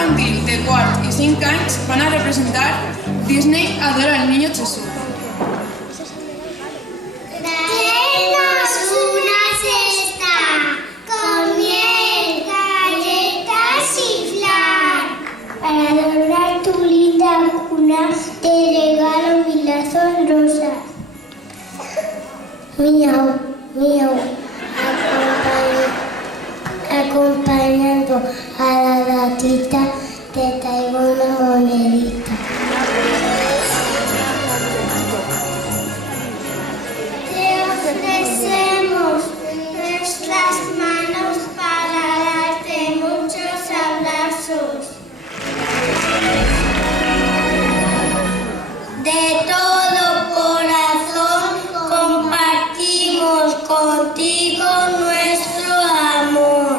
infantil de quart i 5 anys van a representar Disney adora al niño Jesús. Traemos una cesta con miel, galletas y flan. Para adornar tu linda cuna te regalo mi lazo rosa. Miau, miau, acompañando a la gatita te traigo una monedita. Te ofrecemos nuestras manos para darte muchos abrazos. De todo corazón compartimos contigo nuestro amor.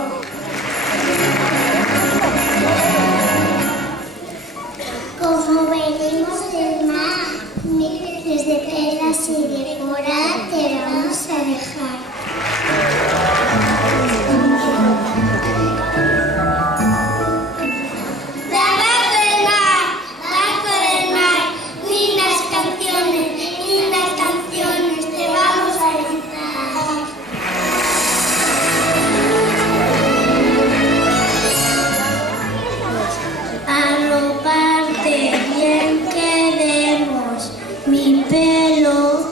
Como venimos del mar, miles de perlas y de coral te vamos a dejar. Barco del mar, lindas canciones te vamos a cantar. Arroparte bien queremos, mi pelo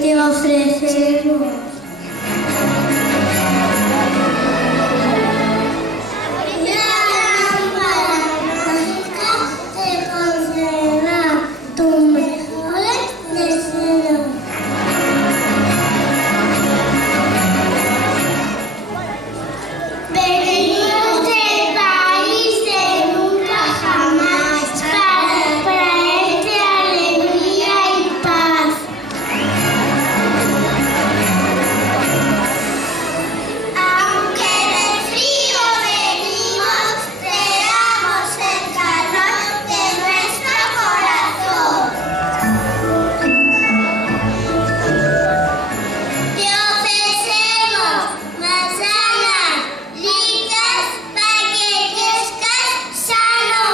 te ofrecemos. La lámpara mágica te concederá tus mejores deseos. Venimos del país de nunca jamás para traerte alegría y paz. Aunque de frío venimos, te damos el calor de nuestro corazón. Te ofrecemos manzanas ricas para que crezcas sano.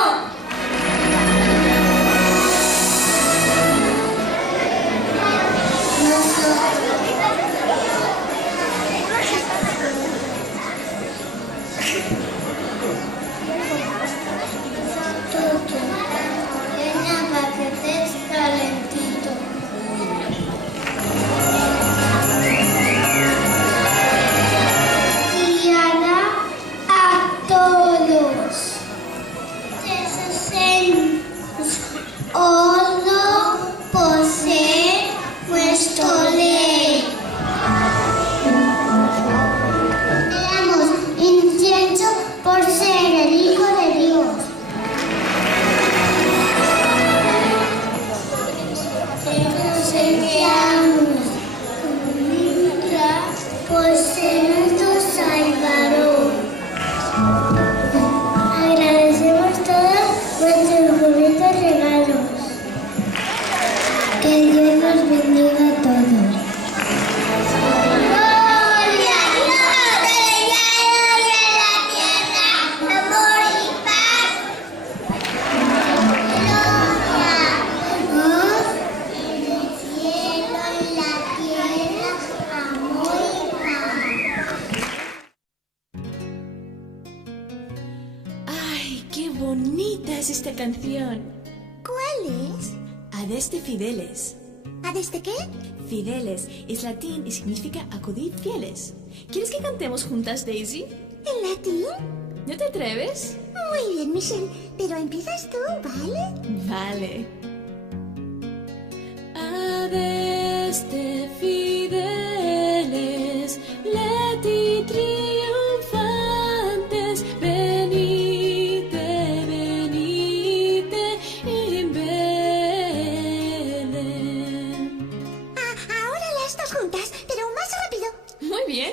Morena para que estés calentito. Y hará a todos. Oro posee nuestro ley. Te damos incienso por ser el Hijo de Dios. Te obsequiamos comida por ser nuestro Salvador. Agradecemos todos nuestros bonitos regalos. Que Dios nos bendiga a todos. Gloria a Dios en el cielo y en la tierra, amor y paz. Gloria a Dios en el cielo y la tierra, amor y paz. ¡Ay, qué bonita es esta canción! ¿Cuál es? Adeste Fideles. ¿Adeste qué? Fideles es latín y significa acudir fieles. ¿Quieres que cantemos juntas, Daisy? ¿En latín? ¿No te atreves? Muy bien, Michelle, pero empiezas tú, ¿vale? Vale. Adeste Fideles, leti triunfantes, venite, venite in Belén. Ahora las dos juntas, pero más rápido. Muy bien.